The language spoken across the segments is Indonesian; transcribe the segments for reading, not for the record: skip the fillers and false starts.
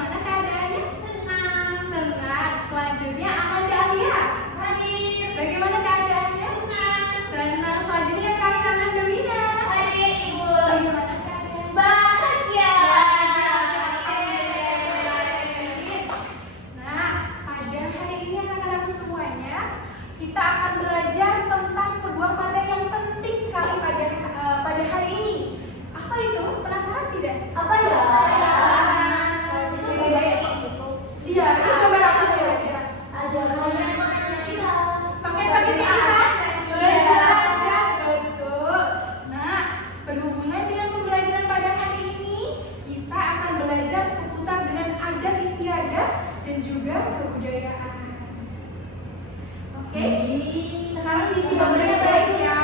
bagaimana keadaannya? Senang. Senang. Selanjutnya Amanda Alia. Hadir. Bagaimana keadaannya? Senang. Senang. Selanjutnya yang terakhir Ananda Wina. Hadir, Ibu. Bagaimana keadaannya? Bahagia. Nah, pada hari ini anak-anakku semuanya, kita akan belajar tentang sebuah materi yang penting sekali pada hari ini. Apa itu? Penasaran tidak? Apa ya? Itu gambar itu. Iya, itu gambar apa kira-kira? Ada banyak kita. Pakai kita belajar ada, betul. Nah, berhubungan dengan pembelajaran pada hari ini, kita akan belajar seputar dengan adat istiadat dan juga kebudayaan. Oke? Sekarang disimak baik-baik ya.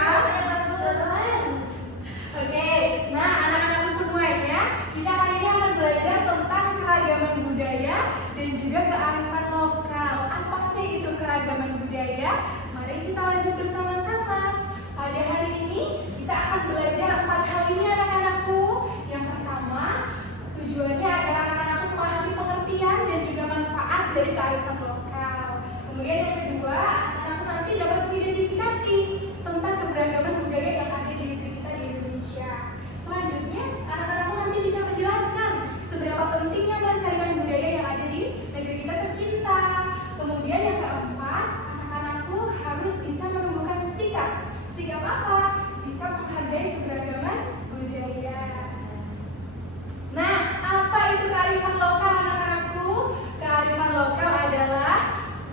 Oke, nah anak-anak semuanya, kita hari ini akan belajar tentang keragaman budaya dan juga kearifan lokal. Apa sih itu keragaman budaya? Mari kita lanjut bersama-sama. Pada hari ini kita akan belajar 4 hal ini anak-anakku. Yang pertama, tujuannya agar anak-anakku memahami pengertian dan juga manfaat dari kearifan lokal. Kemudian yang kedua, anak-anakku nanti dapat mengidentifikasi tentang keberagaman budaya yang ada di negeri kita di Indonesia. Selanjutnya, anak-anakku nanti bisa menjelaskan seberapa pentingnya melestarikan budaya yang ada di negeri kita tercinta. Kemudian yang keempat, anak-anakku harus bisa menumbuhkan sikap. Sikap apa? Sikap menghargai keberagaman budaya. Nah, apa itu kearifan lokal anak-anakku? Kearifan lokal adalah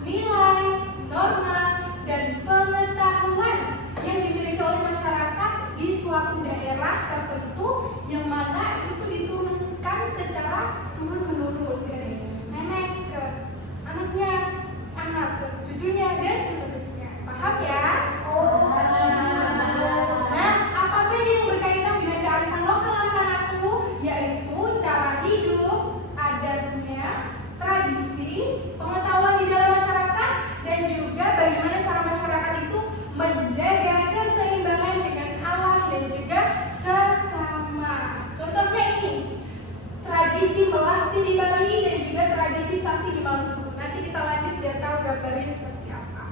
nilai, norma, dan pengetahuan yang dimiliki oleh masyarakat di suatu daerah tertentu yang mana itu diturunkan secara turun-menurun dari nenek ke anaknya, anak ke cucunya, dan seterusnya. Paham ya? Nah, apa saja yang berkaitan dengan kearifan lokal anak-anakku? Yaitu cara hidup, adatnya, tradisi, pengetahuan di dalam masyarakat, dan juga bagaimana cara masyarakat itu menjaga keseimbangan dengan alam dan juga sesama. Contohnya ini, tradisi melasti di Bali dan juga tradisi sasi di Maluku. Nanti kita lanjut biar tahu gambarnya seperti apa.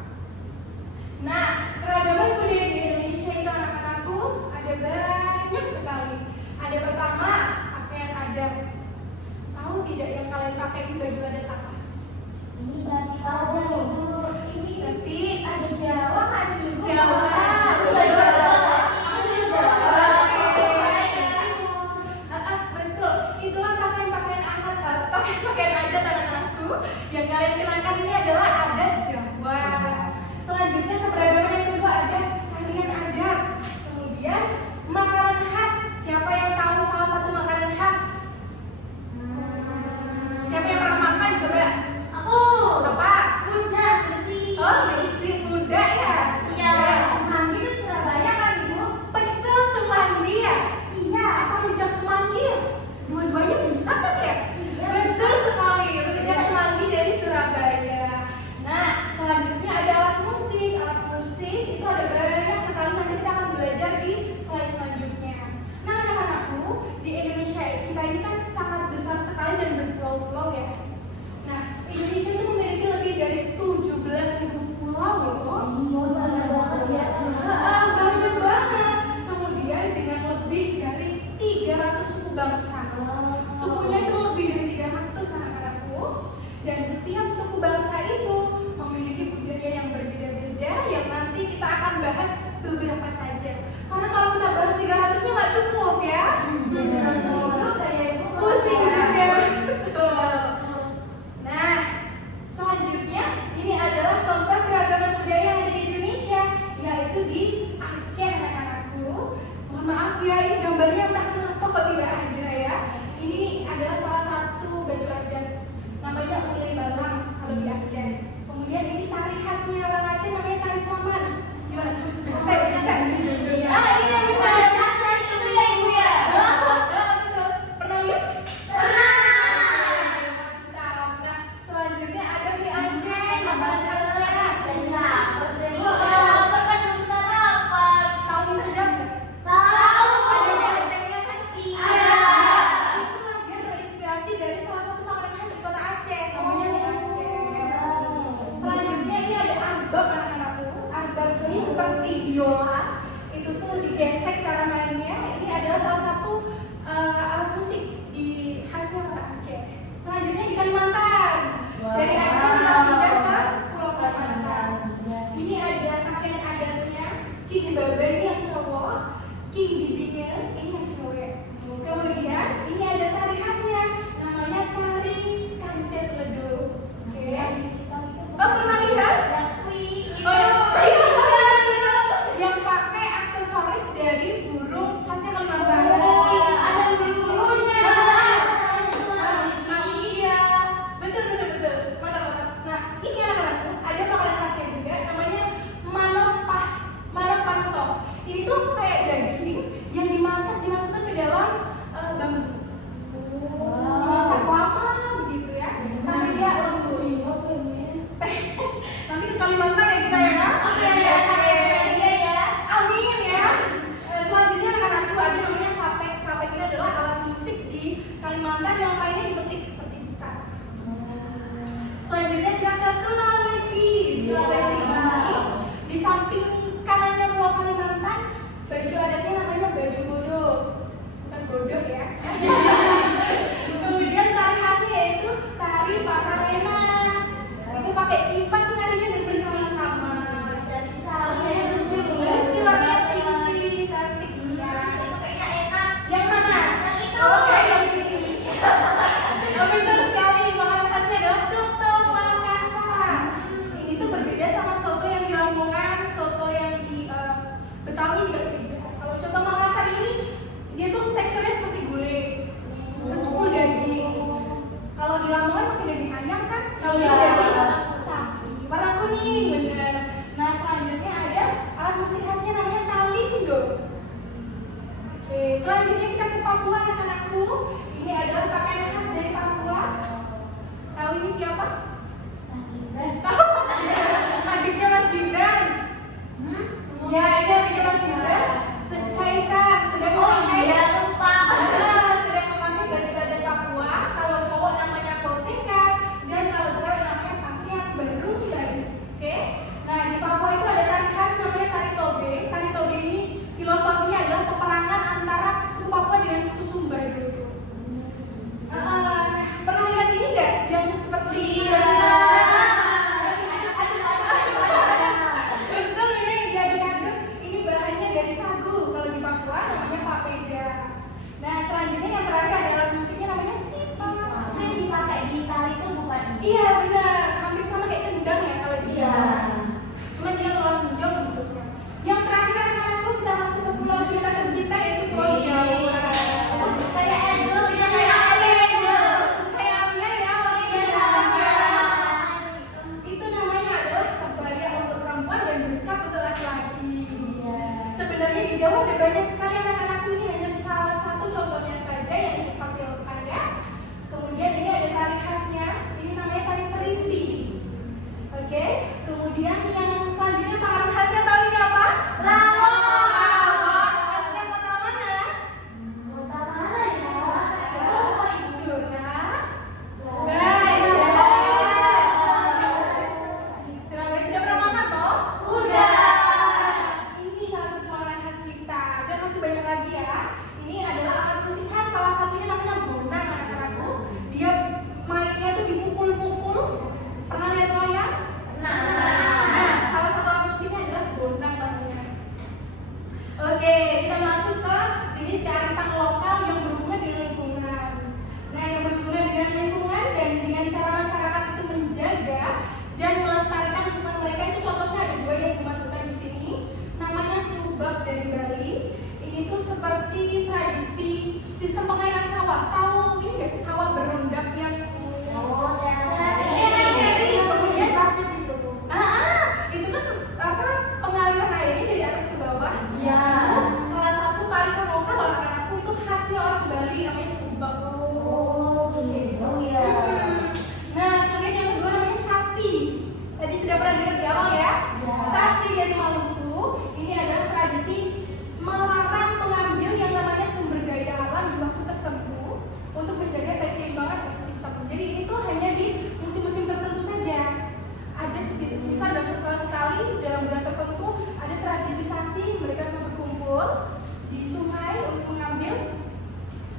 Nah, keragaman budaya di Indonesia itu anak-anakku ada banyak sekali. Ada pertama, pakaian adat. Tahu tidak yang kalian pakai itu baju adat apa? Ini bagi tahu. Ini Nanti ada Jawa nggak sih? Jawa. Betul. Itulah pakaian-pakaian adat anak-anakku. Yang kalian kenakan ini adalah adat Jawa. Selanjutnya keberagaman yang kedua ada tarian adat. Kemudian makanan khas. Siapa yang tahu salah satu makanan khas? Siapa yang pernah makan? Coba. Aku. Apa? Bunda besi. Oh, isi kuda ya? Iya. Semanggi itu Surabaya kan Ibu? Betul, semanggi ya? Iya. Apa rujak semanggi ya? Dua-duanya bisa kan ya? Iya. Betul sekali, rujak semanggi dari Surabaya. Nah, selanjutnya ada alat musik. Alat musik itu ada banyak sekali, nanti kita akan belajar di slide selanjutnya. Nah, anak-anakku, di Indonesia kita ini kan sangat besar sekali dan berpulau-pulau ya. pakai kipas narinya dan bersama-sama. Jadi sekali ya, Lucu warna pink, cantik ya. Itu kayaknya enak. Yang mana? Yang itu. Oke, yang ini. Oh, betul sekali. Makanan khasnya adalah coto Makassar. Ini tuh berbeda sama soto yang di Lamongan, soto yang di Betawi juga berbeda. Kalau coto Makassar ini dia tuh teksturnya seperti gulai, terus full daging. Kalau di Lamongan pakai daging ayam kan? Kalau Iya. ini daging sapi, warna kuning, bener. Nah selanjutnya ada alat musik khasnya namanya talindo. Oke, selanjutnya kita ke Papua anak-anakku. Ini adalah pakaian khas dari Papua. Tahu ini siapa? Mas Gibran. Adiknya Mas Gibran. Ya, ini adiknya Mas Gibran. Kaisar sedang memakai. lupa. Sedang memakai baju adat Papua. Kalau cowok namanya koteka dan kalau cewek namanya pakaian barumbai. Oke. Nah di Papua itu ada tari khas namanya tari tobe. Tari tobe ini filosofinya adalah peperangan antara suku Papua dengan suku Sumba dulu tuh. Pernah lihat ini nggak yang seperti betul ini diaduk-aduk. Ini bahannya dari sagu. Kalau di Papua namanya papeda. Nah selanjutnya yang terakhir ada alat musiknya namanya tipa. Itu yang dipakai di tari itu bukan? Iya benar, hampir sama kayak kendang ya kalau di Iya. Jawa. Cuman dia lolang menjauh bentuknya. Yang terakhir anak-anakku kita masuk ke pulau kita tercinta yaitu Pulau Jawa. Kayak Endo, Iya, kayak Endo. Kayak Alia ya, warnanya merah. Itu namanya adalah kebaya untuk perempuan dan beskap untuk laki-laki. Sebenarnya di Jawa ada banyak sekali anak-anakku, ini hanya salah satu contohnya saja yang ditampilkan ya. Kemudian ini ada tari khasnya, ini namanya tari serimpi. Oke, kemudian yang selanjutnya makanan khasnya tahu ini apa? Rawon. Rawon. Khasnya kota mana? Kota mana ya? Surabaya. Surabaya sudah pernah makan toh? Sudah. Ini salah satu makanan khas kita dan masih banyak lagi ya. Ini adalah alat musik khas, salah satunya namanya bonang anak-anakku. Dia mainnya tuh dipukul-pukul. Pernah lihat wayang? Nah, salah satu alat musiknya adalah bonang namanya. Oke, kita masuk ke jenis kearifan lokal yang berhubungan dengan lingkungan. Nah, yang berhubungan dengan lingkungan dan dengan cara masyarakat itu menjaga dan melestarikan lingkungan mereka itu contohnya ada dua yang dimasukkan di sini. Namanya subak dari Bali. Ini tuh seperti tradisi sistem pengairan sawah. Tahu ini nggak sawah berundak yang Oh, ternyata Kemudian budget itu. itu kan apa pengaliran airnya dari atas ke bawah. Iya. Salah satu kearifan lokal anak-anakku itu khasnya orang Bali namanya subak. Oh, gitu ya. Nah, kemudian yang kedua namanya sasi. Tadi sudah pernah dengar di awal ya? Ya. Sasi dari Maluku ini adalah tradisi melarang mengambil yang namanya sumber daya alam di waktu tertentu untuk menjaga keseimbangan ekosistem. Jadi ini tuh hanya di musim-musim tertentu saja. Ada sekitar dalam setahun sekali dalam bulan tertentu ada tradisi sasi, mereka semua berkumpul di sungai untuk mengambil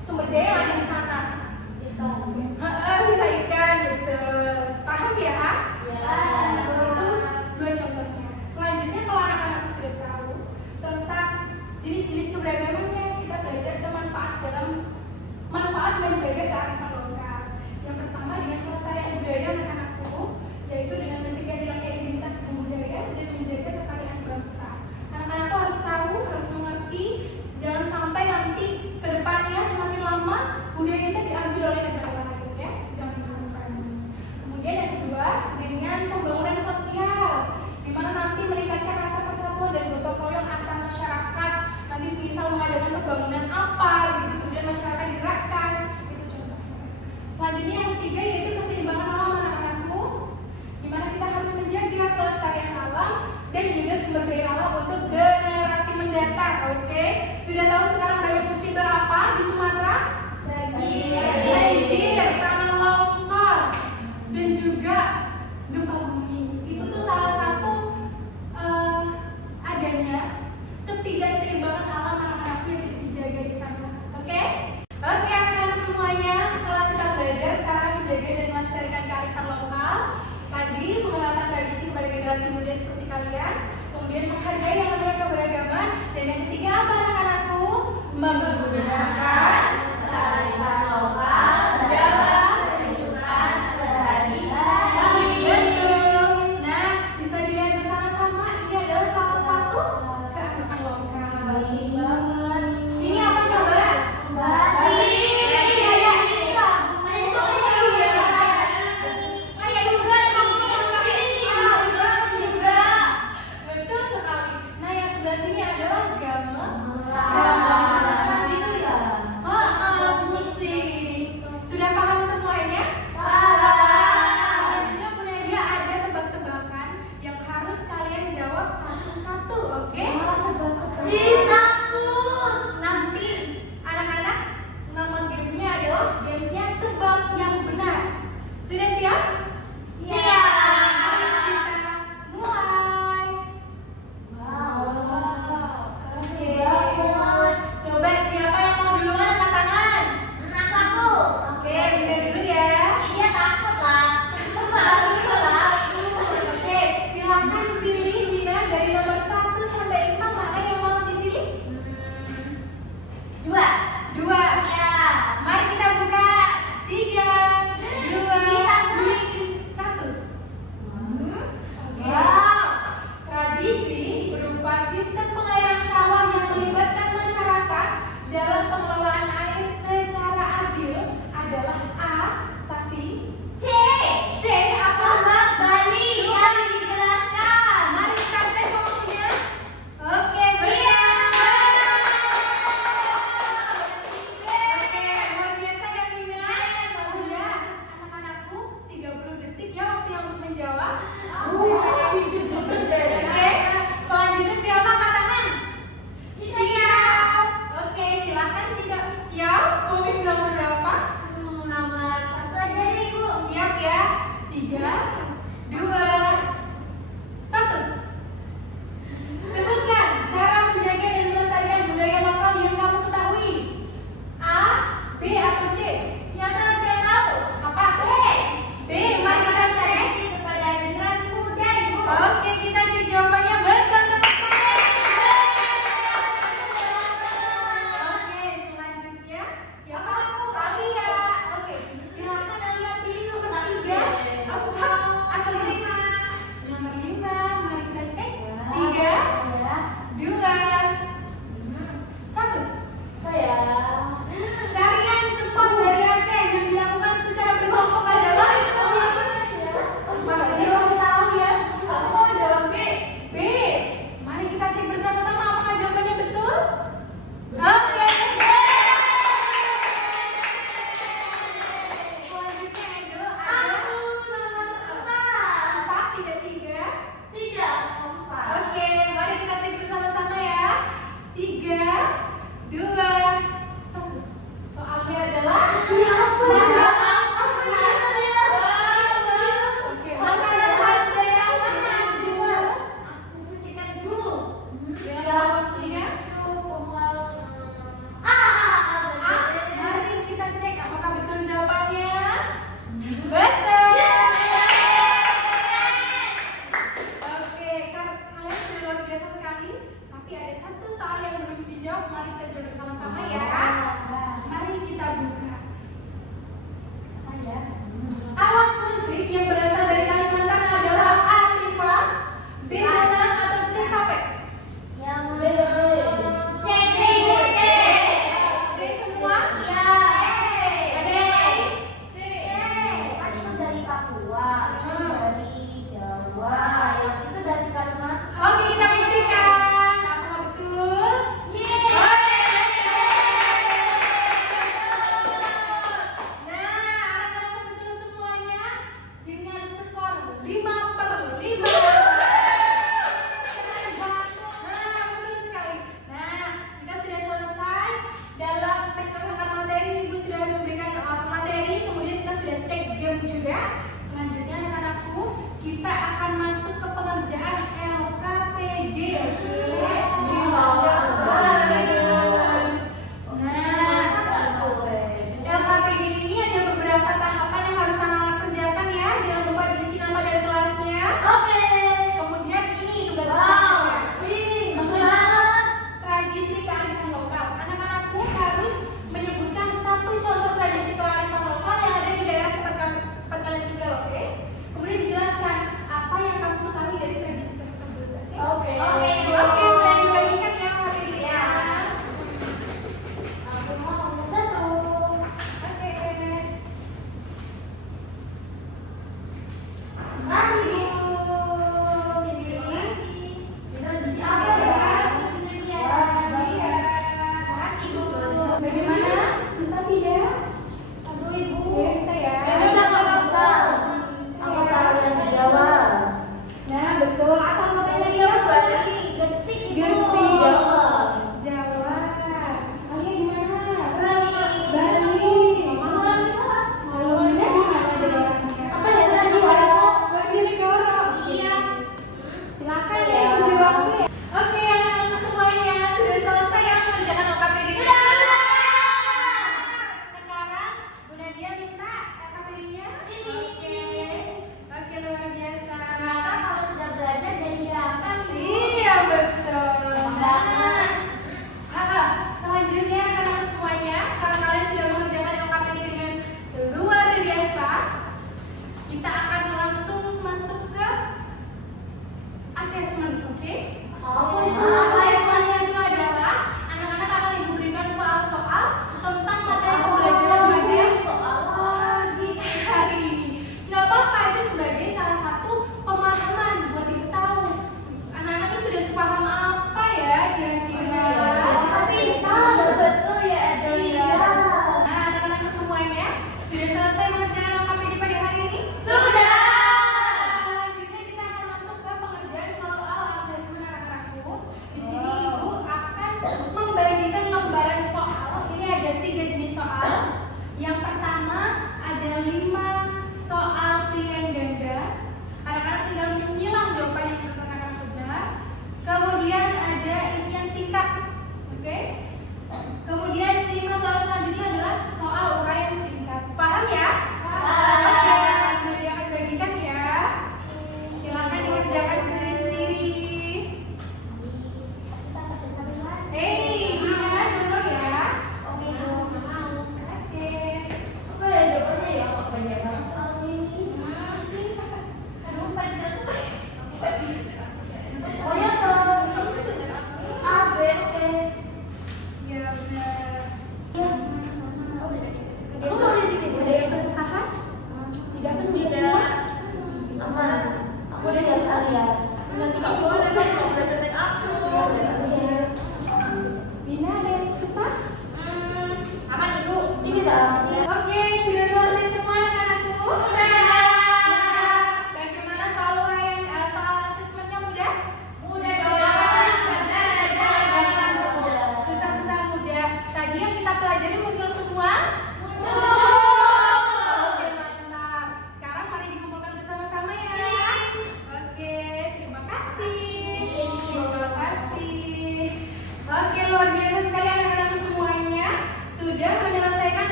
sumber daya yang ada di sana. Bisa ikan gitu. Paham ya? Itu dua contohnya. Selanjutnya kalau anak-anakku sudah tahu tentang jenis-jenis keberagamannya, kita belajar ke manfaat menjaga kearifan lokal. Yang pertama dengan pelestarian budaya anak-anakku, yaitu dengan mencegah hilangnya identitas budaya dan menjaga kekayaan bangsa. Anak-anakku harus tahu, harus mengerti, jangan sampai nanti ke depannya semakin lama budaya kita diambil oleh negara lain ya, jangan sampai. Kemudian yang kedua dengan pembangunan sosial, di mana nanti meningkatkan rasa persatuan dan gotong royong antar masyarakat. Nanti misal mengadakan pembangunan apa, gitu, kemudian masyarakat digerakkan, itu contohnya. Selanjutnya yang ketiga yaitu keseimbangan alam anak-anakku, di mana kita harus menjaga kelestarian alam dan juga sumber daya alam untuk generasi mendatang. Oke, sudah tahu sekarang banyak musibah apa di Sumatera? Banjir, tanah longsor, dan juga gempa bumi. Itu tuh salah satu adanya ketidakseimbangan alam anak-anakku yang tidak dijaga di sana. Oke, anak-anak semuanya, setelah kita belajar cara menjaga dan melestarikan kearifan lokal tadi mengenai kalian, kemudian menghargai yang namanya keberagaman, dan yang ketiga apa anak-anakku? Menggunakan kearifan lokal dalam kehidupan sehari-hari. Betul. Nah, bisa dilihat bersama-sama ini adalah salah satu kearifan lokal. Bagus banget. Ini apa coba? Betul sekali. Nah, yang sebelah sini adalah gamelan. Gitu ya. Musik. Sudah paham semuanya? Selanjutnya kemudian dia ada tebak-tebakan yang harus kalian jawab satu-satu, oke? Nanti anak-anak nama gamenya adalah gamesnya tebak yang benar. Sudah siap? Siap. Mari kita mulai. Oke. Coba siapa yang mau duluan angkat tangan? Oke, Bunda dulu ya. Oke, silakan pilih Dina dari nomor 1 sampai 5 mana yang mau dipilih? Dua. Mari kita buka. 3, 2, 1. Oke. Tradisi berupa sistem pengairan sawah yang melibatkan masyarakat dalam pengelolaan air secara adil adalah A. Sasi. C. Apa? Mari kita cek waktunya. Oke, benar. Oke, luar biasa ya Mina. Oh ya, anak-anakku 30 detik ya waktu yang untuk menjawab. Oke, selanjutnya siapa angkat tangan? Ciao. Oke, silakan Ciao. Mau pilih nomor berapa? Nomor 1 aja deh, Ibu. Siap ya? 3, 2, 1. Sebutkan cara menjaga dan melestarikan budaya lokal yang kamu ketahui. A, B atau C? Siapa yang saya tahu? Apa? B. Mari kita cek. Kepada generasi muda, Ibu. Oke, kita cek jawabannya betul, teman-teman. Oke, selanjutnya siapa? Alia. Oke, silakan Alia pilih nomor 3, 4 atau 5. Nomor 5, mari kita cek. 3, 2, 1. Tarian cepat dari Aceh yang dilakukan secara berkelompok adalah B. Mari kita cek bersama-sama apakah jawabannya betul. Oke. Selanjutnya Edo ada empat, tidak 3. Oke, mari kita cek bersama-sama ya. 3, 2, 1. Soalnya adalah Oke, makanan khas daerah mana dulu? Dalam waktunya. Mari kita cek apakah betul jawabannya. Betul. Oke, kalian sudah luar biasa sekali. Tapi ada satu soal yang belum dijawab. Mari kita jawab bersama-sama ya. Mari kita buka. Alat musik yang berasal dari Kalimantan adalah A. Tifa, B. Dana, atau C. Sape? C semua? Ada yang lain? Oke, kita buktikan. Apakah betul? Oke. Nah, anak-anak betul semuanya dengan skor 5/5. Keren banget. Nah, betul sekali. Nah, kita sudah selesai dalam penerangkan materi. Ibu sudah memberikan materi, kemudian kita sudah cek game juga. Selanjutnya anak-anakku, kita akan masuk ke pengerjaan LKPD. LKPD ini ada beberapa tahapan yang harus anak-anak kerjakan ya. Jangan lupa diisi nama dan kelasnya. Kemudian ini tugas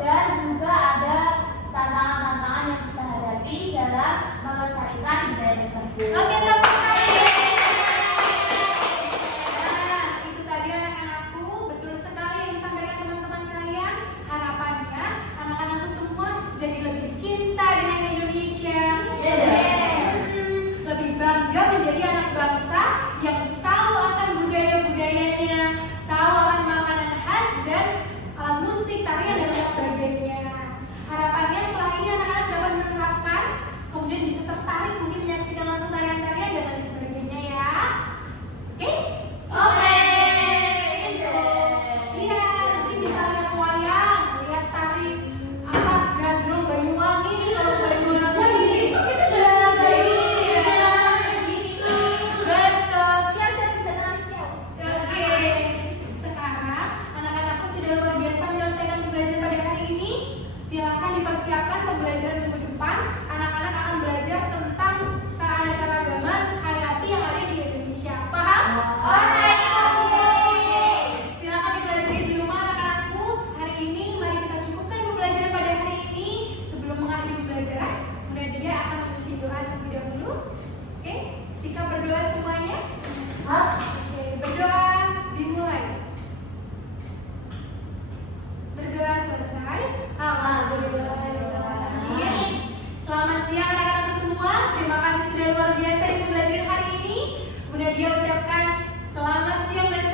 dan juga ada tantangan-tantangan yang kita hadapi dalam melestarikan budaya tersebut. Oke, tepuk tangan. Nah, itu tadi anak-anakku, betul sekali yang disampaikan teman-teman kalian. Harapannya anak-anakku semua jadi lebih cinta dengan Indonesia. Lebih bangga menjadi anak bangsa yang tahu akan budaya-budayanya, tahu akan makanan khas dan alat musik, tarian dan lain sebagainya. Harapannya setelah ini anak-anak dapat menerapkan, kemudian bisa tertarik mungkin menyaksikan langsung tarian-tarian dan lain sebagainya ya. Oke? Oke. Iya, nanti bisa lihat wayang, lihat tari apa gandrung Banyuwangi, kalau Banyuwangi. Kita bisa betul. Oke, sekarang anak-anakku sudah luar biasa menyelesaikan pembelajaran pada hari ini. Silakan dipersiapkan pembelajaran minggu depan. Anak-anak akan belajar tentang keanekaragaman hayati yang ada di Indonesia. Paham? Oke. Silakan dipelajari di rumah anak-anakku. Hari ini mari kita cukupkan pembelajaran pada hari ini. Sebelum mengakhiri pembelajaran, Bu Nadia akan memimpin doa terlebih dahulu. Oke, sikap berdoa semuanya. Oke, berdoa dimulai. Berdoa selesai. Alhamdulillahirrahmanirrahim. Selamat siang anak-anakku semua. Terima kasih sudah luar biasa di pembelajaran hari ini. Bu Nadia ucapkan selamat siang dan